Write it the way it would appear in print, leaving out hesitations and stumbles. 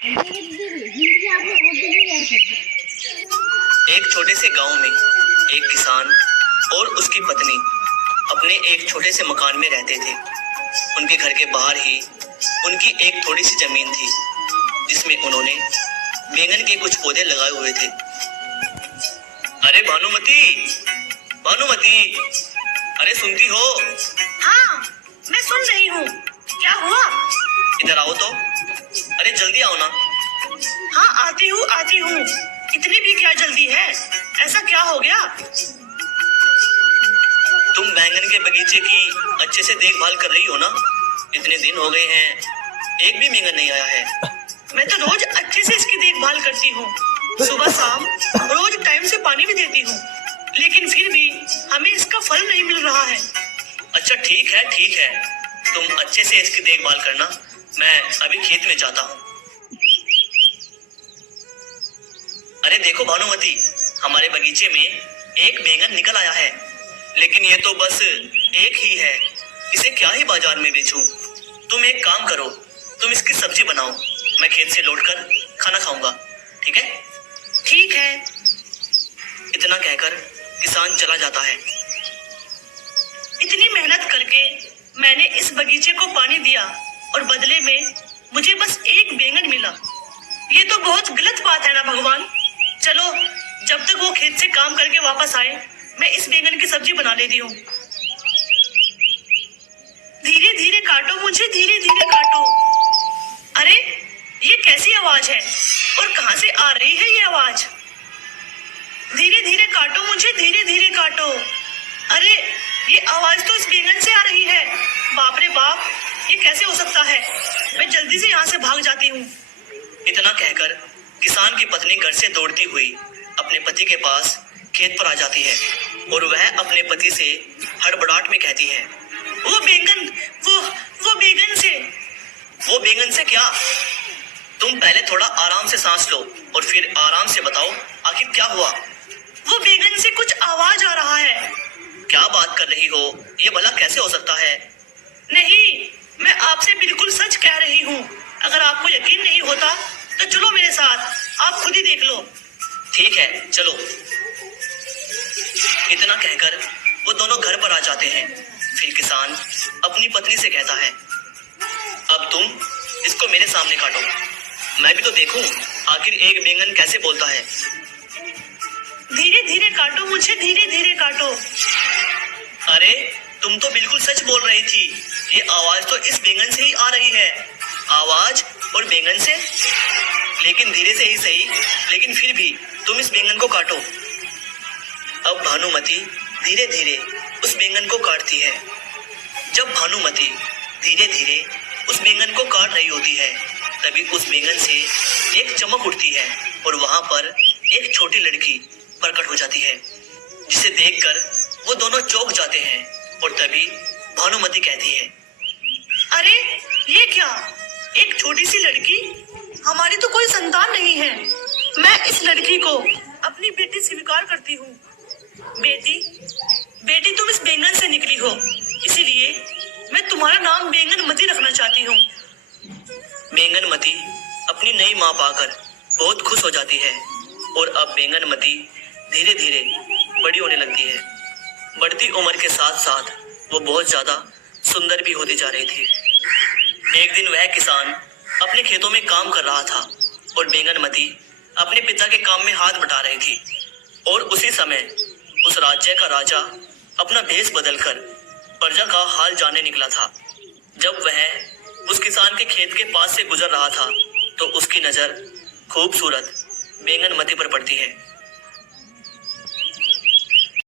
एक छोटे से गांव में एक किसान और उसकी पत्नी अपने एक छोटे से मकान में रहते थे। उनके घर के बाहर ही उनकी एक थोड़ी सी जमीन थी जिसमें उन्होंने बैंगन के कुछ पौधे लगाए हुए थे। अरे भानुमती, भानुमती, अरे सुनती हो? हाँ, मैं सुन रही हूँ। क्या हुआ? इधर आओ तो। अरे जल्दी आओ ना। हाँ, आती हूँ आती हूँ। इतनी भी क्या जल्दी है? ऐसा क्या हो गया? तुम बैंगन के बगीचे की अच्छे से देखभाल कर रही हो ना? इतने दिन हो गए हैं, एक भी बैंगन नहीं आया है। मैं तो रोज अच्छे से इसकी देखभाल करती हूँ, सुबह शाम रोज टाइम से पानी भी देती हूँ, लेकिन फिर भी हमें इसका फल नहीं मिल रहा है। अच्छा ठीक है ठीक है, तुम अच्छे से इसकी देखभाल करना। मैं अभी खेत में जाता हूँ। अरे देखो भानुमती, हमारे बगीचे में एक बैंगन निकल आया है, लेकिन ये तो बस एक ही है। इसे क्या ही बाजार में बेचूं? तुम एक काम करो, तुम इसकी सब्जी बनाओ, मैं खेत से लौटकर खाना खाऊंगा, ठीक है? ठीक है। इतना कहकर किसान चला जाता है। इतनी मेहनत करके मैंने इस बगीचे को पानी दिया और बदले में मुझे बस एक बैंगन मिला। ये तो बहुत गलत बात है ना भगवान। चलो, जब तक वो खेत से काम करके वापस आए, मैं इस बैंगन की सब्जी बना लेती हूँ। धीरे धीरे काटो मुझे, धीरे धीरे काटो। अरे, ये कैसी आवाज है और कहाँ से आ रही है ये आवाज? धीरे धीरे काटो मुझे, धीरे धीरे काटो। अरे, ये आवाज तो इस बैंगन से आ रही है। बाप रे बाप, ये कैसे हो सकता है? मैं जल्दी से यहाँ से भाग जाती हूँ। इतना कहकर किसान की पत्नी घर से दौड़ती हुई अपने पति के पास खेत पर आ जाती है और वह अपने पति से हड़बड़ाहट में कहती है, वो बैंगन, वो बैंगन से। वो बैंगन से क्या? तुम पहले थोड़ा आराम से सांस लो और फिर आराम से बताओ आखिर क्या हुआ। वो बैंगन से कुछ आवाज आ रहा है। क्या बात कर रही हो? ये भला कैसे हो सकता है? नहीं, मैं आपसे बिल्कुल सच कह रही हूँ। अगर आपको यकीन नहीं होता तो चलो मेरे साथ, आप खुद ही देख लो। ठीक है, चलो। इतना कहकर वो दोनों घर पर आ जाते हैं। फिर किसान अपनी पत्नी से कहता है, अब तुम इसको मेरे सामने काटो, मैं भी तो देखूं आखिर एक बैंगन कैसे बोलता है। धीरे धीरे काटो मुझे, धीरे धीरे काटो। अरे, तुम तो बिल्कुल सच बोल रही थी। ये आवाज तो इस बैंगन से ही आ रही है। आवाज और बैंगन से? लेकिन धीरे से ही सही, लेकिन फिर भी तुम इस बैंगन को काटो। अब भानुमती धीरे धीरे उस बैंगन को काटती है। जब भानुमती धीरे धीरे उस बैंगन को काट रही होती है, तभी उस बैंगन से एक चमक उठती है और वहां पर एक छोटी लड़की प्रकट हो जाती है, जिसे देखकर वो दोनों चौंक जाते हैं। और तभी भानुमती कहती है, अरे, ये क्या? एक छोटी सी लड़की? हमारी तो कोई संतान नहीं है। मैं इस लड़की को अपनी बेटी स्वीकार करती हूँ। बेटी तुम इस बैंगन से निकली हो, इसीलिए मैं तुम्हारा नाम बैंगनमती रखना चाहती हूँ। बैंगनमती अपनी नई माँ पाकर बहुत खुश हो जाती है और अब बैंगनमती धीरे धीरे बड़ी होने लगती है। बढ़ती उम्र के साथ साथ वो बहुत ज्यादा सुंदर भी होती जा रही थी। एक दिन वह किसान अपने खेतों में काम कर रहा था और बैंगनमती अपने पिता के काम में हाथ बटा रही थी। और उसी समय उस राज्य का राजा अपना भेष बदलकर प्रजा का हाल जानने निकला था। जब वह उस किसान के खेत के पास से गुजर रहा था तो उसकी नजर खूबसूरत बैंगनमती पर पड़ती है।